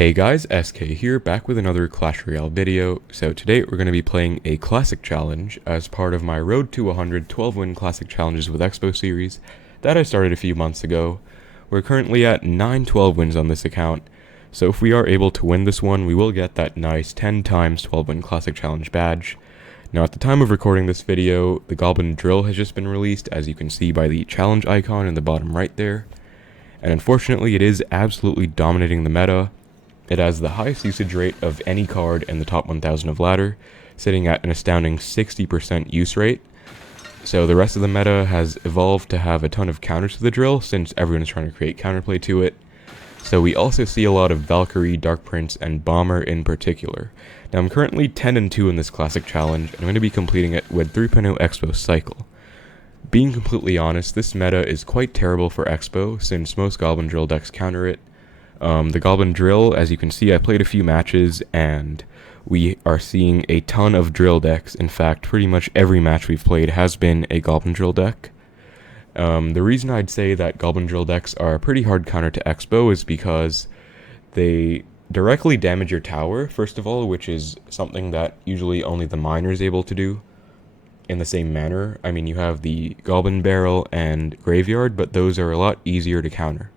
Hey guys, SK here, back with another Clash Royale video. So today we're going to be playing a Classic Challenge as part of my Road to 100 12-win Classic Challenges with Xbow series that I started a few months ago. We're currently at 9 12 wins on this account, so if we are able to win this one, we will get that nice 10 times 12-win Classic Challenge badge. Now at the time of recording this video, the Goblin drill has just been released, as you can see by the challenge icon in the bottom right there. And unfortunately it is absolutely dominating the meta. It has the highest usage rate of any card in the top 1000 of ladder, sitting at an astounding 60% use rate. So the rest of the meta has evolved to have a ton of counters to the drill, since everyone is trying to create counterplay to it. So we also see a lot of Valkyrie, Dark Prince, and Bomber in particular. Now I'm currently 10-2 in this classic challenge, and I'm going to be completing it with 3.0 Xbow cycle. Being completely honest, this meta is quite terrible for Xbow, since most Goblin drill decks counter it. The Goblin drill, as you can see, I played a few matches, and we are seeing a ton of drill decks. In fact, pretty much every match we've played has been a Goblin drill deck. The reason I'd say that Goblin drill decks are a pretty hard counter to Xbow is because they directly damage your tower, first of all, which is something that usually only the miner is able to do in the same manner. I mean, you have the Goblin barrel and graveyard, but those are a lot easier to counter.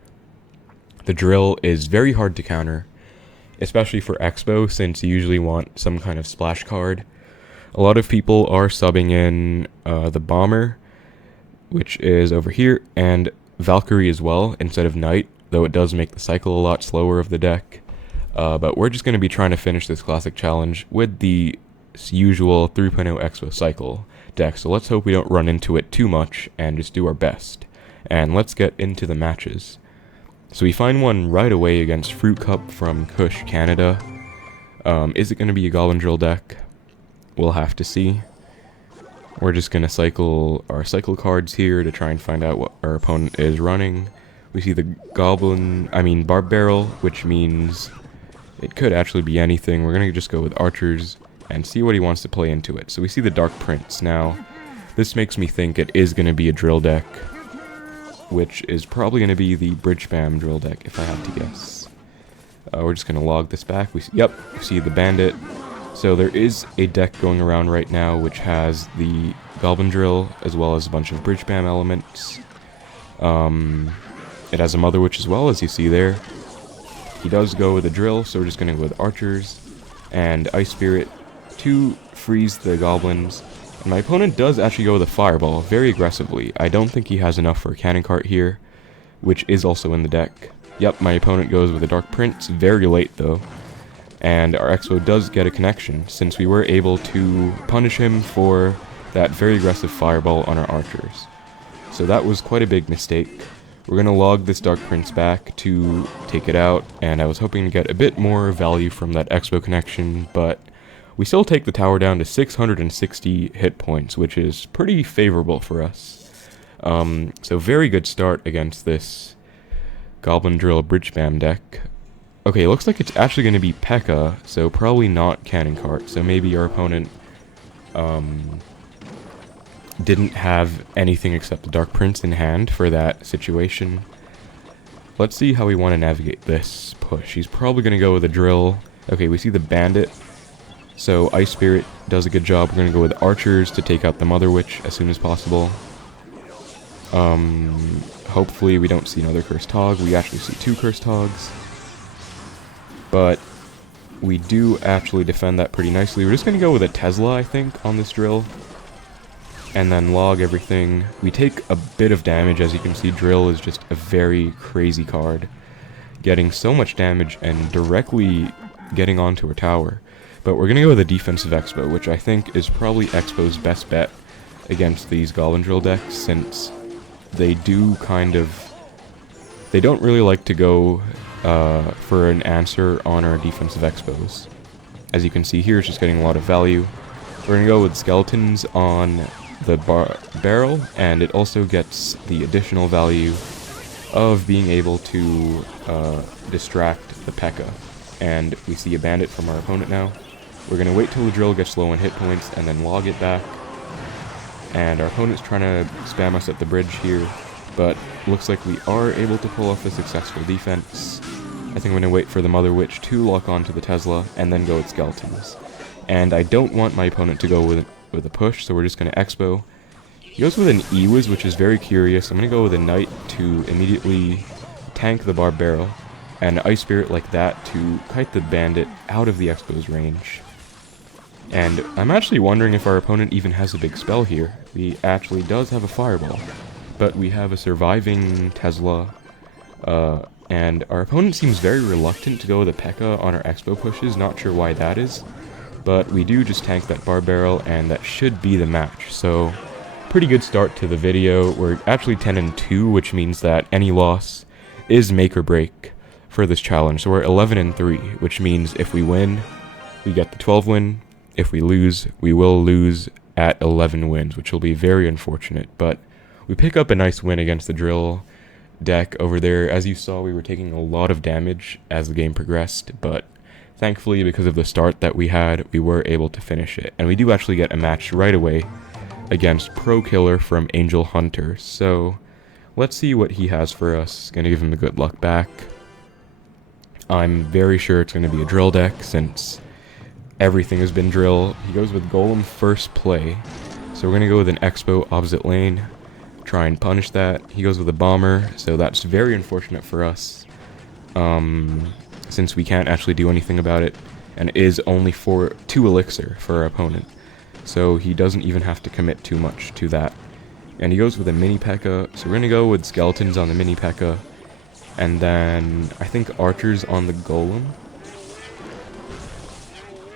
The drill is very hard to counter, especially for Xbow, since you usually want some kind of splash card. A lot of people are subbing in the Bomber, which is over here, and Valkyrie as well, instead of Knight, though it does make the cycle a lot slower of the deck. But we're just going to be trying to finish this classic challenge with the usual 3.0 Xbow cycle deck, so let's hope we don't run into it too much and just do our best. And let's get into the matches. So we find one right away against Fruit Cup from Kush, Canada. Is it going to be a Goblin drill deck? We'll have to see. We're just going to cycle our cycle cards here to try and find out what our opponent is running. We see the Barb Barrel, which means it could actually be anything. We're going to just go with Archers and see what he wants to play into it. So we see the Dark Prince. Now, this makes me think it is going to be a drill deck, which is probably going to be the Bridgespam drill deck, if I had to guess. We're just going to log this back. We see the Bandit. So there is a deck going around right now which has the Goblin drill, as well as a bunch of Bridgespam elements. It has a Mother Witch as well, as you see there. He does go with a drill, so we're just going to go with Archers and Ice Spirit to freeze the Goblins. And my opponent does actually go with a Fireball, very aggressively. I don't think he has enough for a Cannon Cart here, which is also in the deck. Yep, my opponent goes with a Dark Prince, very late though. And our Xbow does get a connection, since we were able to punish him for that very aggressive Fireball on our Archers. So that was quite a big mistake. We're going to log this Dark Prince back to take it out, and I was hoping to get a bit more value from that Xbow connection, but we still take the tower down to 660 hit points, which is pretty favorable for us. So very good start against this Goblin Drill Bridgespam deck. Okay, looks like it's actually going to be P.E.K.K.A, so probably not Cannon Cart, so maybe our opponent didn't have anything except the Dark Prince in hand for that situation. Let's see how we want to navigate this push. He's probably going to go with a drill. Okay, we see the Bandit. So Ice Spirit does a good job. We're going to go with Archers to take out the Mother Witch as soon as possible. Hopefully we don't see another Cursed Hog. We actually see 2 Cursed Hogs. But we do actually defend that pretty nicely. We're just going to go with a Tesla, I think, on this drill. And then log everything. We take a bit of damage. As you can see, drill is just a very crazy card, getting so much damage and directly getting onto her tower. But we're going to go with a defensive Xbow, which I think is probably Xbow's best bet against these Goblin drill decks, since they do they don't really like to go for an answer on our defensive Xbows. As you can see here, it's just getting a lot of value. We're going to go with Skeletons on the barrel, and it also gets the additional value of being able to distract the P.E.K.K.A. And we see a Bandit from our opponent now. We're going to wait till the drill gets low in hit points and then log it back. And our opponent's trying to spam us at the bridge here, but looks like we are able to pull off a successful defense. I think I'm going to wait for the Mother Witch to lock onto the Tesla, and then go with Skeletons. And I don't want my opponent to go with a push, so we're just going to Xbow. He goes with an Ewiz, which is very curious. I'm going to go with a Knight to immediately tank the Barb Barrel, and Ice Spirit like that to kite the Bandit out of the Xbow's range. And I'm actually wondering if our opponent even has a big spell here. He actually does have a Fireball, but we have a surviving Tesla, and our opponent seems very reluctant to go with a P.E.K.K.A on our Xbow pushes, not sure why that is. But we do just tank that Barb Barrel, and that should be the match. So, pretty good start to the video. We're actually 10-2, which means that any loss is make or break for this challenge. So we're 11-3, which means if we win, we get the 12 win. If we lose, we will lose at 11 wins, which will be very unfortunate. But we pick up a nice win against the drill deck over there. As you saw, we were taking a lot of damage as the game progressed, but thankfully, because of the start that we had, we were able to finish it. And we do actually get a match right away against Pro Killer from Angel Hunter. So, let's see what he has for us. Gonna give him the good luck back. I'm very sure it's gonna be a drill deck, since everything has been drill. He goes with Golem first play. So we're gonna go with an Xbow opposite lane. Try and punish that. He goes with a Bomber, so that's very unfortunate for us. Since we can't actually do anything about it, and it is only for 2 elixir for our opponent. So he doesn't even have to commit too much to that. And he goes with a mini P.E.K.K.A, so we're gonna go with Skeletons on the mini P.E.K.K.A, and then I think Archers on the Golem.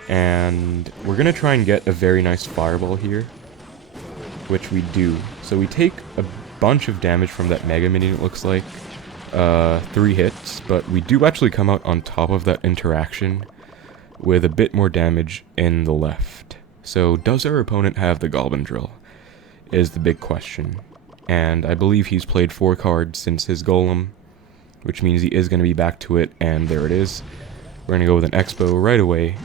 And we're gonna try and get a very nice Fireball here, which we do. So we take a bunch of damage from that Mega Minion, it looks like. 3 hits, but we do actually come out on top of that interaction with a bit more damage in the left. So does our opponent have the Goblin Drill, is the big question. And I believe he's played 4 cards since his Golem, which means he is going to be back to it, and there it is. We're going to go with an Xbow right away.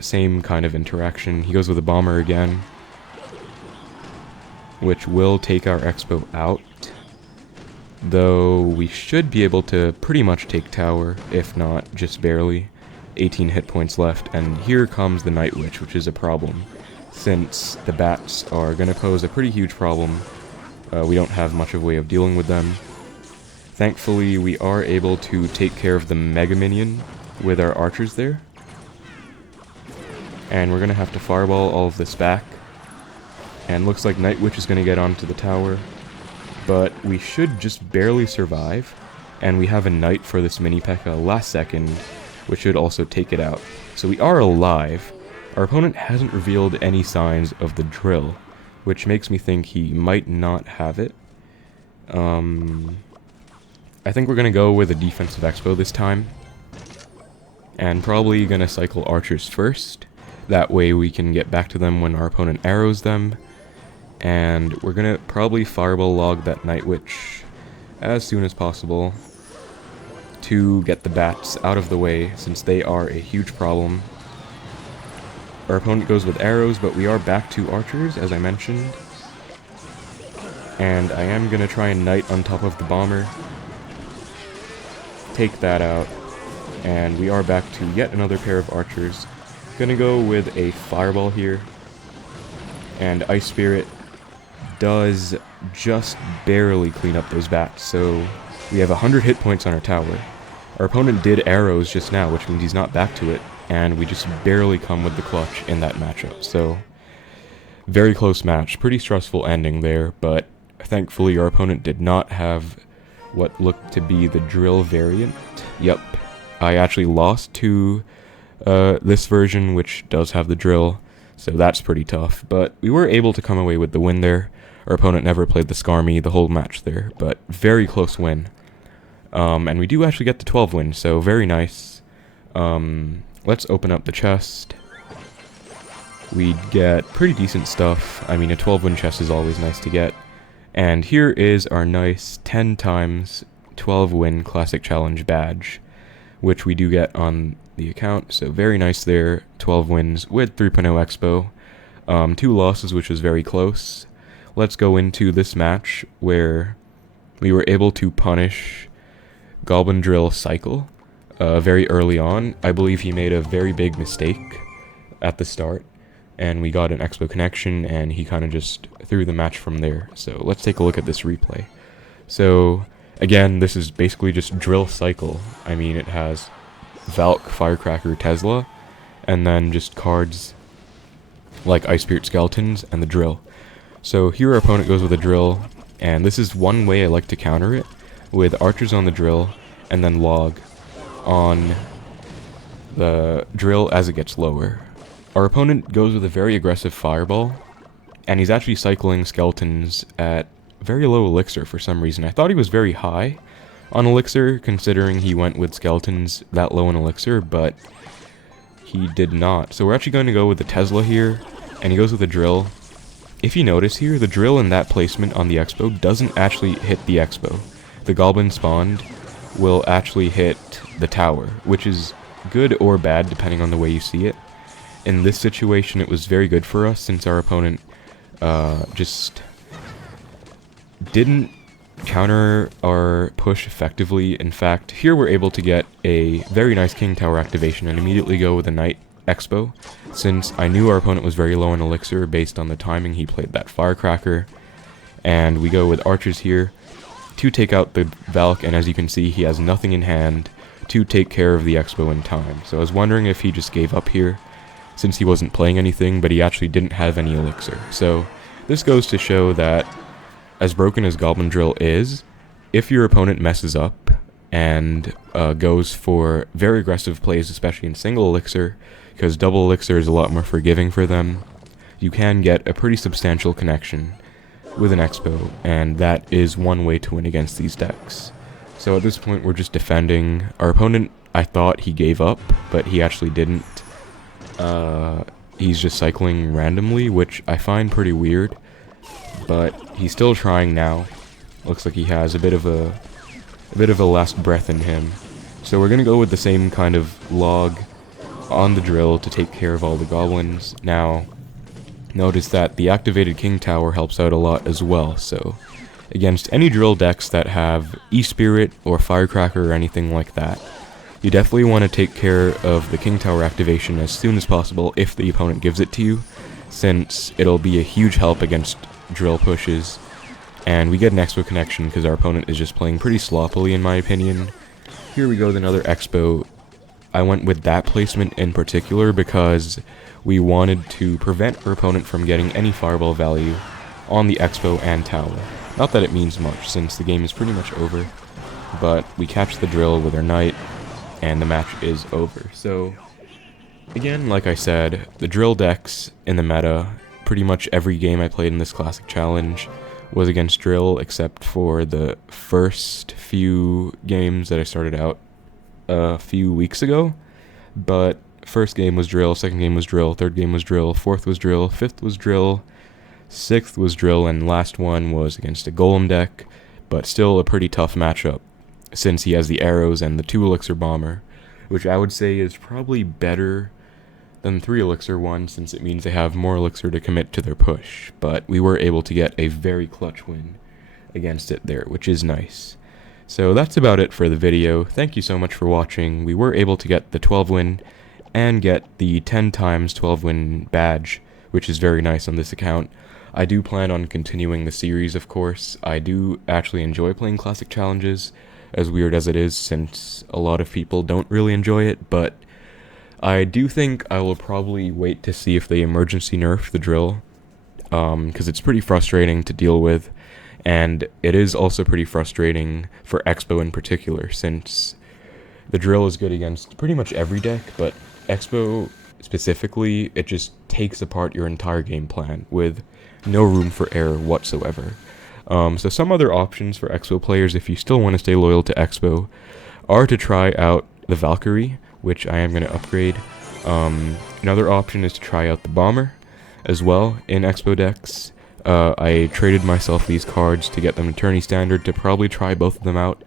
Same kind of interaction. He goes with a Bomber again, which will take our Xbow out. Though we should be able to pretty much take tower, if not just barely. 18 hit points left, and here comes the Night Witch, which is a problem, since the bats are going to pose a pretty huge problem. We don't have much of a way of dealing with them. Thankfully, we are able to take care of the Mega Minion with our archers there. And we're going to have to fireball all of this back. And looks like Night Witch is going to get onto the tower. But we should just barely survive, and we have a Knight for this mini P.E.K.K.A last second, which should also take it out. So we are alive. Our opponent hasn't revealed any signs of the drill, which makes me think he might not have it. I think we're going to go with a defensive Xbow this time, and probably going to cycle archers first. That way we can get back to them when our opponent arrows them. And we're going to probably fireball log that Night Witch as soon as possible to get the bats out of the way, since they are a huge problem. Our opponent goes with arrows, but we are back to archers, as I mentioned. And I am going to try and Knight on top of the Bomber. Take that out. And we are back to yet another pair of archers. Gonna go with a fireball here. And Ice Spirit does just barely clean up those bats, so we have 100 hit points on our tower. Our opponent did arrows just now, which means he's not back to it, and we just barely come with the clutch in that matchup. So, very close match. Pretty stressful ending there, but thankfully our opponent did not have what looked to be the drill variant. Yep, I actually lost to this version, which does have the drill, so that's pretty tough. But we were able to come away with the win there. Our opponent never played the Skarmy the whole match there, but very close win. And we do actually get the 12 win, so very nice. Let's open up the chest. We get pretty decent stuff. I mean, a 12 win chest is always nice to get. And here is our nice 10 times 12 win Classic Challenge badge, which we do get on the account, so very nice there. 12 wins with 3.0 Xbow. 2 losses, which was very close. Let's go into this match where we were able to punish Goblin Drill cycle very early on. I believe he made a very big mistake at the start, and we got an Xbow connection, and he kind of just threw the match from there. So let's take a look at this replay. So again, this is basically just drill cycle. I mean, it has Valk, Firecracker, Tesla, and then just cards like Ice Spirit Skeletons and the drill. So here our opponent goes with a drill, and this is one way I like to counter it, with archers on the drill and then log on the drill as it gets lower. Our opponent goes with a very aggressive fireball, and he's actually cycling skeletons at very low elixir for some reason. I thought he was very high on elixir, considering he went with skeletons that low in elixir, but he did not. So we're actually going to go with the Tesla here, and he goes with the drill. If you notice here, the drill in that placement on the Xbow doesn't actually hit the Xbow. The Goblin spawned will actually hit the tower, which is good or bad depending on the way you see it. In this situation, it was very good for us since our opponent just didn't counter our push effectively. In fact, here we're able to get a very nice King Tower activation and immediately go with a Knight Xbow, since I knew our opponent was very low in elixir based on the timing he played that Firecracker. And we go with archers here to take out the Valk, and as you can see, he has nothing in hand to take care of the Xbow in time. So I was wondering if he just gave up here, since he wasn't playing anything, but he actually didn't have any elixir. So this goes to show that, as broken as Goblin Drill is, if your opponent messes up and goes for very aggressive plays, especially in single elixir, because double elixir is a lot more forgiving for them, you can get a pretty substantial connection with an Xbow, and that is one way to win against these decks. So at this point, we're just defending. Our opponent, I thought he gave up, but he actually didn't. He's just cycling randomly, which I find pretty weird, but he's still trying now. Looks like he has a bit of a last breath in him. So we're gonna go with the same kind of log on the drill to take care of all the goblins. Now, notice that the activated King Tower helps out a lot as well, so against any drill decks that have E-Spirit or Firecracker or anything like that, you definitely want to take care of the King Tower activation as soon as possible if the opponent gives it to you, since it'll be a huge help against drill pushes. And we get an Xbow connection because our opponent is just playing pretty sloppily in my opinion. Here we go with another Xbow. I went with that placement in particular because we wanted to prevent our opponent from getting any fireball value on the Xbow and tower. Not that it means much, since the game is pretty much over, but we catch the drill with our knight, and the match is over. So, again, like I said, the drill decks in the meta, pretty much every game I played in this Classic Challenge was against drill, except for the first few games that I started out a few weeks ago. But first game was drill, second game was drill, third game was drill, fourth was drill, fifth was drill, sixth was drill, and last one was against a golem deck, but still a pretty tough matchup, since he has the arrows and the 2 elixir bomber, which I would say is probably better than 3 elixir one, since it means they have more elixir to commit to their push. But we were able to get a very clutch win against it there, which is nice. So that's about it for the video. Thank you so much for watching. We were able to get the 12 win and get the 10 times 12 win badge, which is very nice on this account. I do plan on continuing the series, of course. I do actually enjoy playing Classic Challenges, as weird as it is, since a lot of people don't really enjoy it, but I do think I will probably wait to see if they emergency nerf the drill, because it's pretty frustrating to deal with, and it is also pretty frustrating for Xbow in particular, since the drill is good against pretty much every deck, but Xbow specifically, it just takes apart your entire game plan with no room for error whatsoever. So some other options for Xbow players, if you still want to stay loyal to Xbow, are to try out the Valkyrie, which I am going to upgrade. Another option is to try out the Bomber as well in Xbow decks. I traded myself these cards to get them to Tourney Standard to probably try both of them out,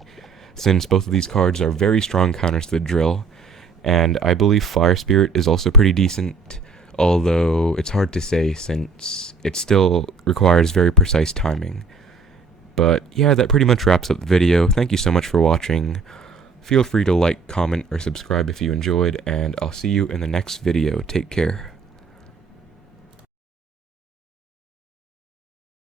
since both of these cards are very strong counters to the drill, and I believe Fire Spirit is also pretty decent, although it's hard to say since it still requires very precise timing. But yeah, that pretty much wraps up the video. Thank you so much for watching. Feel free to like, comment, or subscribe if you enjoyed, and I'll see you in the next video. Take care.